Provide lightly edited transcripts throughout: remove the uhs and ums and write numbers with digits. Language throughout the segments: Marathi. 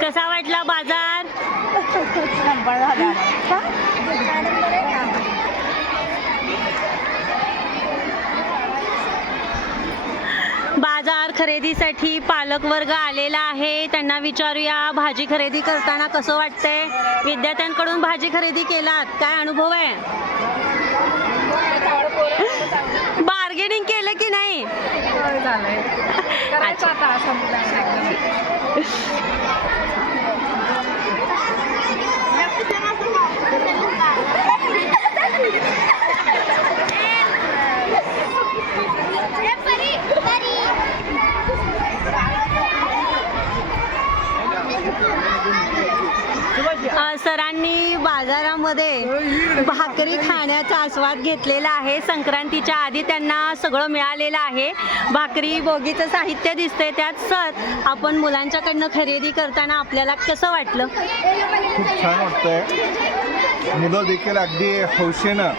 कसा वाटला बाजार? बाजार खरेदीसाठी पालक वर्ग आलेला आहे. त्यांना विचारूया भाजी खरेदी करताना कसं वाटतंय. विद्यार्थ्यांकडून भाजी खरेदी केलात, काय अनुभव आहे? बार्गेनिंग केलं की नाही? सरांनी बाजारामध्ये भाकरी खाण्याचा आस्वाद घेतलेला आहे. संक्रांतीच्या आधी त्यांना सगळं मिळालेलं आहे. भाकरी बोगीचं साहित्य दिसतंय त्यात. सर, आपण मुलांच्याकडनं खरेदी करताना आपल्याला कसं वाटलं? खूप छान वाटतंय. मुलं देखील अगदी हौशेनं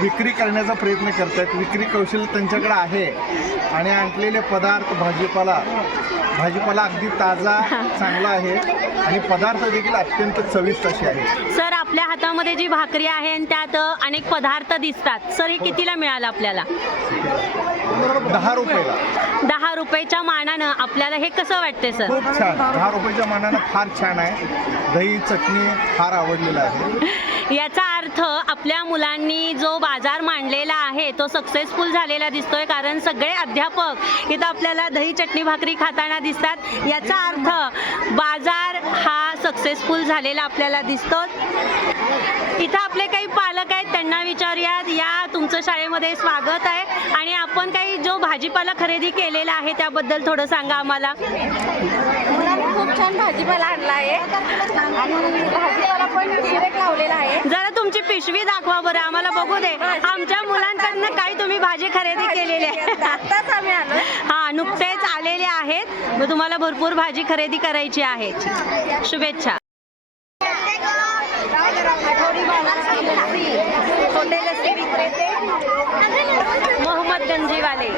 विक्री करण्याचा प्रयत्न करतात. विक्री कौशल्य त्यांच्याकडे आहे आणि आणलेले पदार्थ भाजीपाला अगदी ताजा चांगला आहे आणि पदार्थ देखील अत्यंत चविष्ट असे आहेत. सर, आपल्या हातामध्ये जी भाकरी आहे आणि त्यात अनेक पदार्थ दिसतात. सर, हे कितीला मिळालं आपल्याला? 10 रुपयाला. 10 रुपयाच्या मानानं आपल्याला हे कसं वाटतंय सर? खूप छान. 10 रुपयाच्या मानानं फार छान आहे. दही चटणी फार आवडलेला आहे. याचा अर्थ आपल्या मुलांनी जो बाजार मांडलेला आहे तो सक्सेसफुल झालेला दिसतोय, कारण सगळे अध्यापक इथं आपल्याला दही चटणी भाकरी खाताना दिसतात. याचा अर्थ बाजार हा सक्सेसफुल झालेला आपल्याला दिसतो. इथं आपले काही पालक आहेत, त्यांना विचारूयात. या तुमचं शाळेमध्ये स्वागत आहे आणि आपण काही जो भाजीपाला खरेदी केलेला आहे त्याबद्दल थोडं सांगा आम्हाला. खूप छान भाजीपाला आणला आहे आणि भाजीपाला पण शिरेक लावलेला आहे. जरा तुमची पिशवी दाखवा बरं, आम्हाला बघू दे. आमच्या मुलांकडनं काही तुम्ही भाजी खरेदी केलेली आहे? आत्ताच आम्ही आलो. हा, नुकतेच आलेले आहेत. मग तुम्हाला भरपूर भाजी खरेदी करायची आहे. शुभेच्छा. मोहम्मद गंजीवाले.